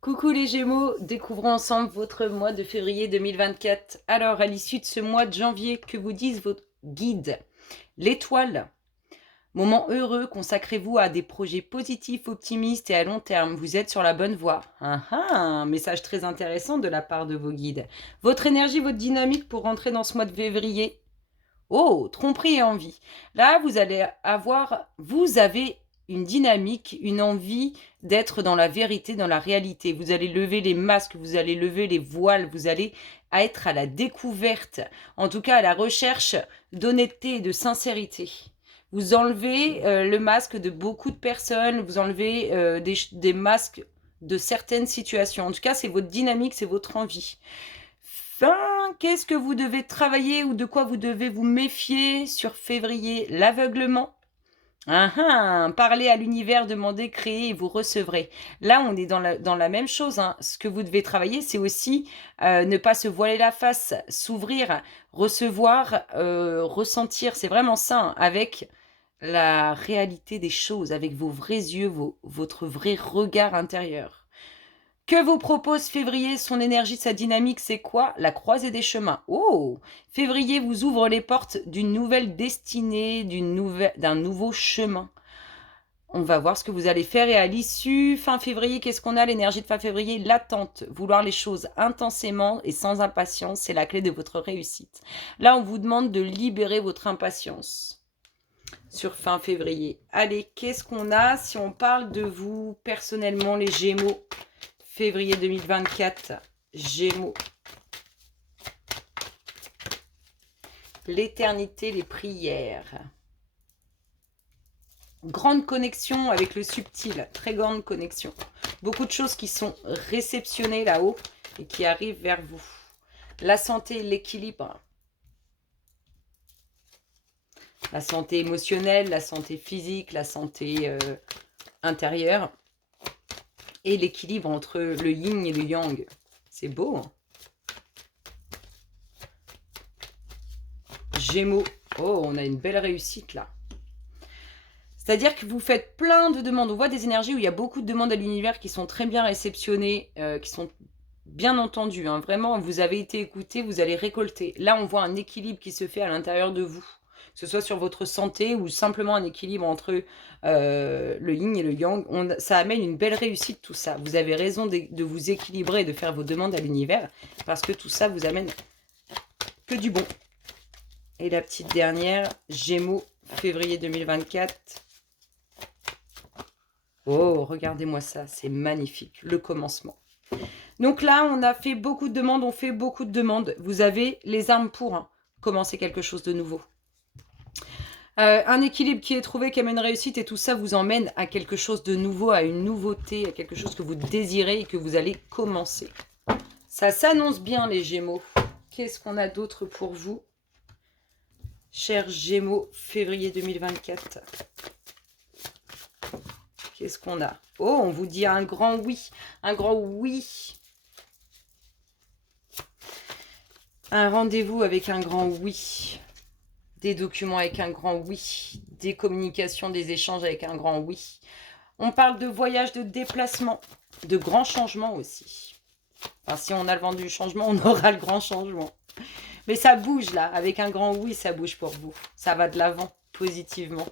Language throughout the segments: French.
Coucou les Gémeaux, découvrons ensemble votre mois de février 2024. Alors, à l'issue de ce mois de janvier, que vous disent vos guides? L'étoile. Moment heureux, consacrez-vous à des projets positifs, optimistes et à long terme. Vous êtes sur la bonne voie. Un message très intéressant de la part de vos guides. Votre énergie, votre dynamique pour rentrer dans ce mois de février. Oh, tromperie et envie. Là, vous avez une dynamique, une envie d'être dans la vérité, dans la réalité. Vous allez lever les masques, vous allez lever les voiles, vous allez être à la découverte, en tout cas à la recherche d'honnêteté et de sincérité. Vous enlevez le masque de beaucoup de personnes, vous enlevez des masques de certaines situations. En tout cas, c'est votre dynamique, c'est votre envie. Qu'est-ce que vous devez travailler ou de quoi vous devez vous méfier sur février? L'aveuglement. Parlez à l'univers, demandez, créez et vous recevrez. Là, on est dans la même chose. Ce que vous devez travailler, c'est aussi ne pas se voiler la face, s'ouvrir, recevoir, ressentir. C'est vraiment ça, avec la réalité des choses, avec vos vrais yeux, votre vrai regard intérieur. Que vous propose février, son énergie, sa dynamique, c'est quoi? La croisée des chemins. Oh! Février vous ouvre les portes d'une nouvelle destinée, d'un nouveau chemin. On va voir ce que vous allez faire. Et à l'issue, fin février, qu'est-ce qu'on a? L'énergie de fin février, l'attente. Vouloir les choses intensément et sans impatience, c'est la clé de votre réussite. Là, on vous demande de libérer votre impatience sur fin février. Allez, qu'est-ce qu'on a si on parle de vous personnellement, les Gémeaux? Février 2024, Gémeaux. L'éternité, les prières. Grande connexion avec le subtil, très grande connexion. Beaucoup de choses qui sont réceptionnées là-haut et qui arrivent vers vous. La santé, l'équilibre. La santé émotionnelle, la santé physique, la santé intérieure. Et l'équilibre entre le yin et le yang. C'est beau, hein? Gémeaux. Oh, on a une belle réussite là. C'est-à-dire que vous faites plein de demandes. On voit des énergies où il y a beaucoup de demandes à l'univers qui sont très bien réceptionnées, qui sont bien entendues. Vraiment, vous avez été écouté, vous allez récolter. Là, on voit un équilibre qui se fait à l'intérieur de vous. Que ce soit sur votre santé ou simplement un équilibre entre le yin et le yang. Ça amène une belle réussite, tout ça. Vous avez raison de vous équilibrer et de faire vos demandes à l'univers parce que tout ça vous amène que du bon. Et la petite dernière, Gémeaux, février 2024. Oh, regardez-moi ça, c'est magnifique, le commencement. Donc là, on a fait beaucoup de demandes, on fait beaucoup de demandes. Vous avez les armes pour commencer quelque chose de nouveau. Un équilibre qui est trouvé, qui amène une réussite, et tout ça vous emmène à quelque chose de nouveau, à une nouveauté, à quelque chose que vous désirez et que vous allez commencer. Ça s'annonce bien, les Gémeaux. Qu'est-ce qu'on a d'autre pour vous, chers Gémeaux, février 2024? Qu'est-ce qu'on a? Oh, on vous dit un grand oui. Un grand oui. Un rendez-vous avec un grand oui. Des documents avec un grand oui. Des communications, des échanges avec un grand oui. On parle de voyage, de déplacement, de grands changements aussi. Enfin, si on a le vent du changement, on aura le grand changement. Mais ça bouge là. Avec un grand oui, ça bouge pour vous. Ça va de l'avant, positivement.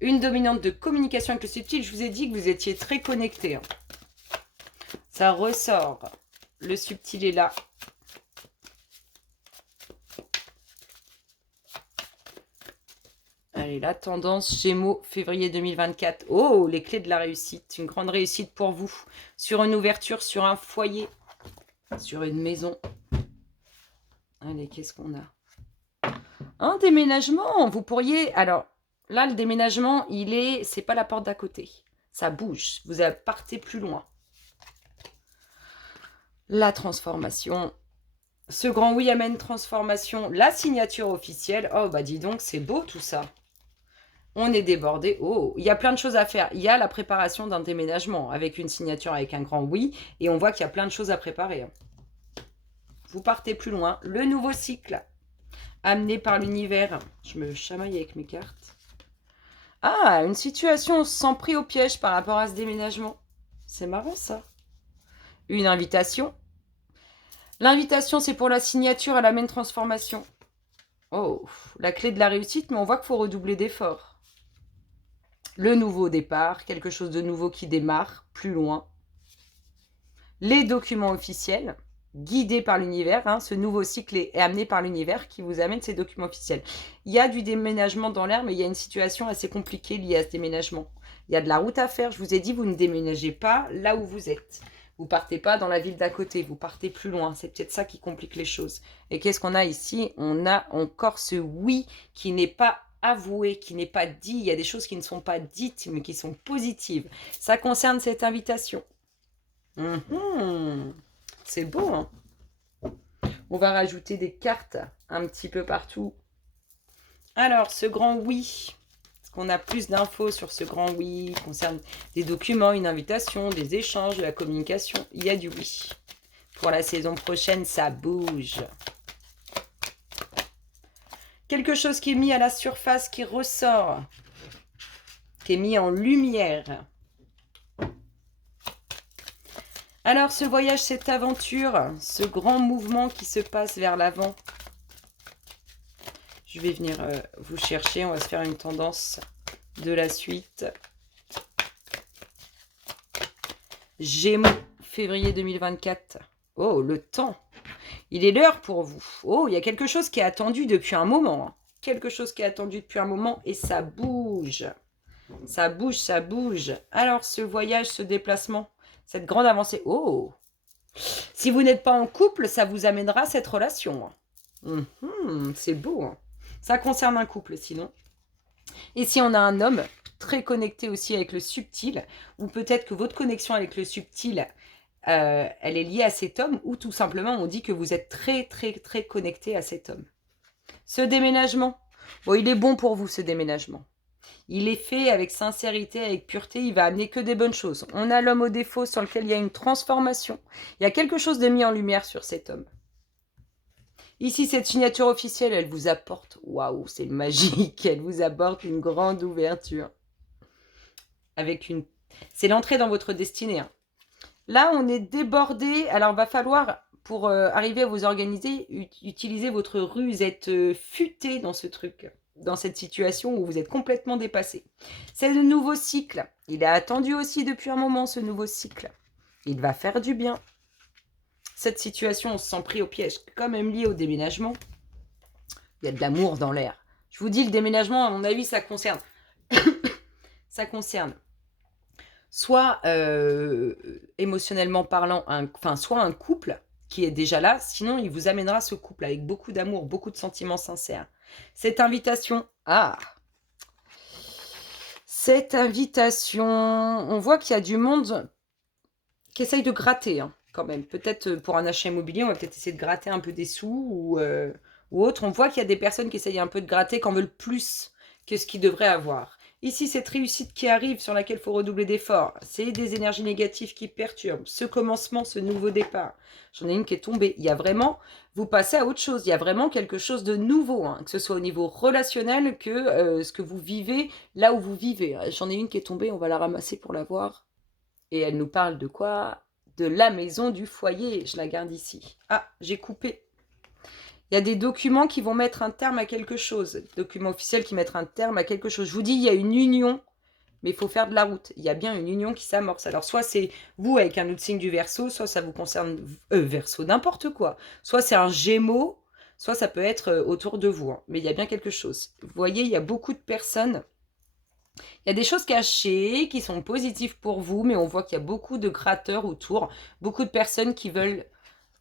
Une dominante de communication avec le subtil. Je vous ai dit que vous étiez très connectés. Ça ressort. Le subtil est là. Allez, la tendance Gémeaux, février 2024. Oh, les clés de la réussite. Une grande réussite pour vous. Sur une ouverture, sur un foyer, sur une maison. Allez, qu'est-ce qu'on a? Un déménagement. Vous pourriez... Alors, là, le déménagement, c'est pas la porte d'à côté. Ça bouge. Vous partez plus loin. La transformation. Ce grand oui amène transformation. La signature officielle. Oh, bah dis donc, c'est beau tout ça. On est débordé. Oh, il y a plein de choses à faire. Il y a la préparation d'un déménagement avec une signature avec un grand oui. Et on voit qu'il y a plein de choses à préparer. Vous partez plus loin. Le nouveau cycle amené par l'univers. Je me chamaille avec mes cartes. Ah, une situation sans pris au piège par rapport à ce déménagement. C'est marrant ça. Une invitation. L'invitation, c'est pour la signature à la main transformation. Oh, la clé de la réussite, mais on voit qu'il faut redoubler d'efforts. Le nouveau départ, quelque chose de nouveau qui démarre, plus loin. Les documents officiels, guidés par l'univers. Hein, ce nouveau cycle est amené par l'univers qui vous amène ces documents officiels. Il y a du déménagement dans l'air, mais il y a une situation assez compliquée liée à ce déménagement. Il y a de la route à faire. Je vous ai dit, vous ne déménagez pas là où vous êtes. Vous partez pas dans la ville d'à côté, vous partez plus loin. C'est peut-être ça qui complique les choses. Et qu'est-ce qu'on a ici? On a encore ce oui qui n'est pas avoué, qui n'est pas dit. Il y a des choses qui ne sont pas dites, mais qui sont positives. Ça concerne cette invitation. C'est beau, hein? On va rajouter des cartes un petit peu partout. Alors, ce grand oui. Est-ce qu'on a plus d'infos sur ce grand oui? Il concerne des documents, une invitation, des échanges, de la communication. Il y a du oui. Pour la saison prochaine, ça bouge. Quelque chose qui est mis à la surface, qui ressort, qui est mis en lumière. Alors, ce voyage, cette aventure, ce grand mouvement qui se passe vers l'avant, je vais venir vous chercher. On va se faire une tendance de la suite. Gémeaux, février 2024. Oh, le temps. Il est l'heure pour vous. Oh, il y a quelque chose qui est attendu depuis un moment. Quelque chose qui est attendu depuis un moment et ça bouge. Ça bouge, ça bouge. Alors, ce voyage, ce déplacement, cette grande avancée. Oh! Si vous n'êtes pas en couple, ça vous amènera cette relation. C'est beau. Hein. Ça concerne un couple, sinon. Et si on a un homme très connecté aussi avec le subtil, ou peut-être que votre connexion avec le subtil, elle est liée à cet homme, ou tout simplement, on dit que vous êtes très, très, très connecté à cet homme. Ce déménagement, bon, il est bon pour vous, ce déménagement. Il est fait avec sincérité, avec pureté, il va amener que des bonnes choses. On a l'homme au défaut sur lequel il y a une transformation. Il y a quelque chose de mis en lumière sur cet homme. Ici, cette signature officielle, elle vous apporte, waouh, c'est magique, elle vous apporte une grande ouverture. C'est l'entrée dans votre destinée. Hein. Là, on est débordé, alors va falloir, pour arriver à vous organiser, utiliser votre ruse, être futé dans ce truc, dans cette situation où vous êtes complètement dépassé. C'est le nouveau cycle. Il est attendu aussi depuis un moment, ce nouveau cycle. Il va faire du bien. Cette situation, on se sent pris au piège, quand même lié au déménagement. Il y a de l'amour dans l'air. Je vous dis, le déménagement, à mon avis, ça concerne... ça concerne soit émotionnellement parlant, soit un couple qui est déjà là, sinon il vous amènera ce couple avec beaucoup d'amour, beaucoup de sentiments sincères. Cette invitation, cette invitation, on voit qu'il y a du monde qui essaye de gratter, hein, quand même. Peut-être pour un achat immobilier, on va peut-être essayer de gratter un peu des sous ou autre. On voit qu'il y a des personnes qui essayent un peu de gratter, qui en veulent plus que ce qu'ils devraient avoir. Ici, cette réussite qui arrive, sur laquelle il faut redoubler d'efforts, c'est des énergies négatives qui perturbent. Ce commencement, ce nouveau départ. J'en ai une qui est tombée. Il y a vraiment, vous passez à autre chose. Il y a vraiment quelque chose de nouveau, hein, que ce soit au niveau relationnel que ce que vous vivez là où vous vivez. J'en ai une qui est tombée, on va la ramasser pour la voir. Et elle nous parle de quoi? De la maison du foyer. Je la garde ici. Ah, j'ai coupé. Il y a des documents qui vont mettre un terme à quelque chose. Documents officiels qui mettent un terme à quelque chose. Je vous dis, il y a une union, mais il faut faire de la route. Il y a bien une union qui s'amorce. Alors, soit c'est vous avec un autre signe du Verseau, soit ça vous concerne, Verseau, n'importe quoi. Soit c'est un Gémeaux, soit ça peut être autour de vous. Hein. Mais il y a bien quelque chose. Vous voyez, il y a beaucoup de personnes. Il y a des choses cachées qui sont positives pour vous, mais on voit qu'il y a beaucoup de gratteurs autour. Beaucoup de personnes qui veulent...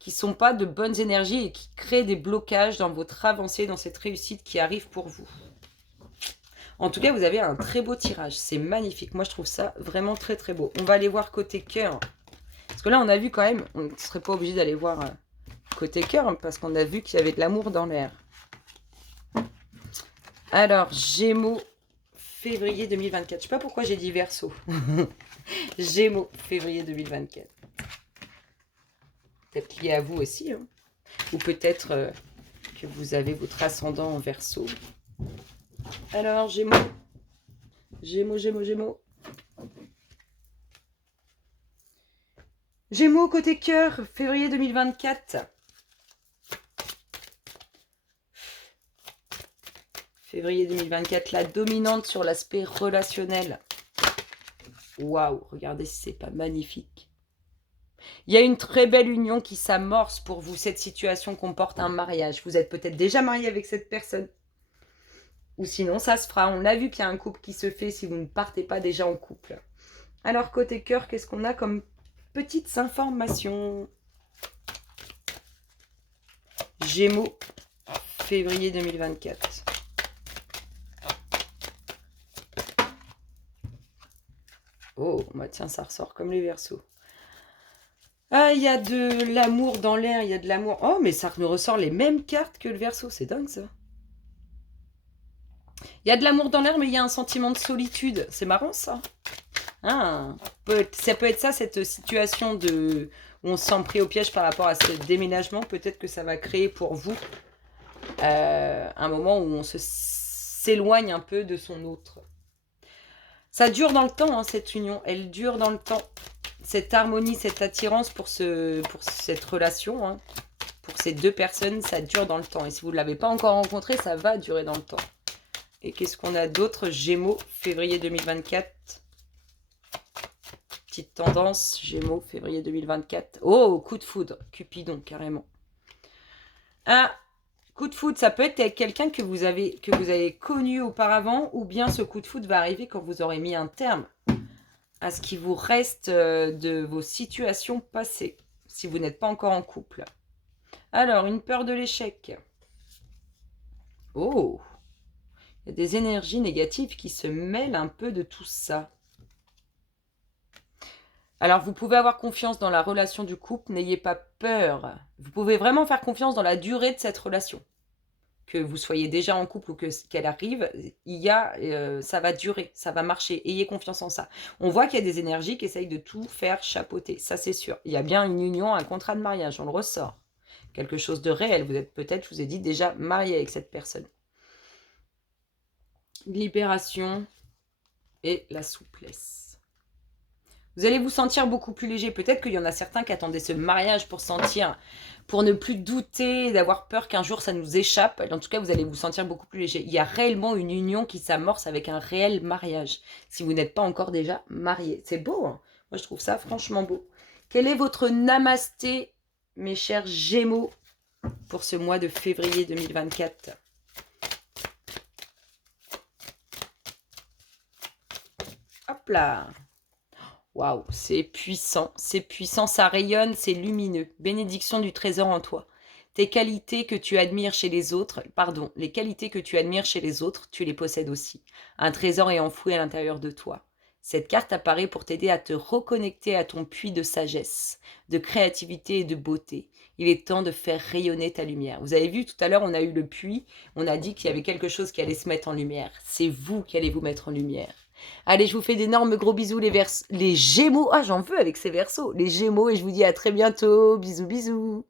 qui ne sont pas de bonnes énergies et qui créent des blocages dans votre avancée, dans cette réussite qui arrive pour vous. En tout cas, vous avez un très beau tirage. C'est magnifique. Moi, je trouve ça vraiment très, très beau. On va aller voir côté cœur. Parce que là, on a vu quand même, on ne serait pas obligé d'aller voir côté cœur, parce qu'on a vu qu'il y avait de l'amour dans l'air. Alors, Gémeaux, février 2024. Je ne sais pas pourquoi j'ai dit Verseau. Gémeaux, février 2024. Peut-être lié à vous aussi. Hein. Ou peut-être que vous avez votre ascendant en Verseau. Alors, Gémeaux, Gémeaux, Gémeaux, Gémeaux. Gémeaux, côté cœur, février 2024. Février 2024, la dominante sur l'aspect relationnel. Waouh, regardez si c'est pas magnifique. Il y a une très belle union qui s'amorce pour vous. Cette situation comporte un mariage. Vous êtes peut-être déjà marié avec cette personne. Ou sinon, ça se fera. On a vu qu'il y a un couple qui se fait si vous ne partez pas déjà en couple. Alors, côté cœur, qu'est-ce qu'on a comme petites informations? Gémeaux, février 2024. Oh, bah tiens, ça ressort comme les Verseaux. Ah, il y a de l'amour dans l'air, il y a de l'amour. Oh, mais ça nous ressort les mêmes cartes que le Verseau, c'est dingue ça. Il y a de l'amour dans l'air, mais il y a un sentiment de solitude. C'est marrant ça. Ah, ça peut être ça, cette situation où on se sent pris au piège par rapport à ce déménagement. Peut-être que ça va créer pour vous un moment où on s'éloigne un peu de son autre. Ça dure dans le temps, hein, cette union. Elle dure dans le temps. Cette harmonie, cette attirance pour cette relation, hein, pour ces deux personnes, ça dure dans le temps. Et si vous ne l'avez pas encore rencontré, ça va durer dans le temps. Et qu'est-ce qu'on a d'autre? Gémeaux, février 2024. Petite tendance, Gémeaux, février 2024. Oh, coup de foudre, Cupidon, carrément. Ah, coup de foudre, ça peut être avec quelqu'un que vous avez connu auparavant, ou bien ce coup de foudre va arriver quand vous aurez mis un terme à ce qui vous reste de vos situations passées, si vous n'êtes pas encore en couple. Alors, une peur de l'échec. Oh, il y a des énergies négatives qui se mêlent un peu de tout ça. Alors, vous pouvez avoir confiance dans la relation du couple, n'ayez pas peur. Vous pouvez vraiment faire confiance dans la durée de cette relation. Que vous soyez déjà en couple ou qu'elle arrive, ça va durer, ça va marcher. Ayez confiance en ça. On voit qu'il y a des énergies qui essayent de tout faire chapeauter, ça c'est sûr. Il y a bien une union, un contrat de mariage, on le ressort. Quelque chose de réel. Vous êtes peut-être, je vous ai dit, déjà marié avec cette personne. Libération et la souplesse. Vous allez vous sentir beaucoup plus léger. Peut-être qu'il y en a certains qui attendaient ce mariage pour ne plus douter, d'avoir peur qu'un jour ça nous échappe. En tout cas, vous allez vous sentir beaucoup plus léger. Il y a réellement une union qui s'amorce avec un réel mariage, si vous n'êtes pas encore déjà marié. C'est beau, hein? Moi, je trouve ça franchement beau. Quel est votre namasté, mes chers Gémeaux, pour ce mois de février 2024? Hop là! Waouh, c'est puissant, ça rayonne, c'est lumineux. Bénédiction du trésor en toi. Les qualités que tu admires chez les autres, tu les possèdes aussi. Un trésor est enfoui à l'intérieur de toi. Cette carte apparaît pour t'aider à te reconnecter à ton puits de sagesse, de créativité et de beauté. Il est temps de faire rayonner ta lumière. Vous avez vu, tout à l'heure, on a eu le puits, on a dit qu'il y avait quelque chose qui allait se mettre en lumière. C'est vous qui allez vous mettre en lumière. Allez, je vous fais d'énormes gros bisous, les Gémeaux. Ah, j'en veux avec ces Verseaux. Les Gémeaux, et je vous dis à très bientôt. Bisous, bisous.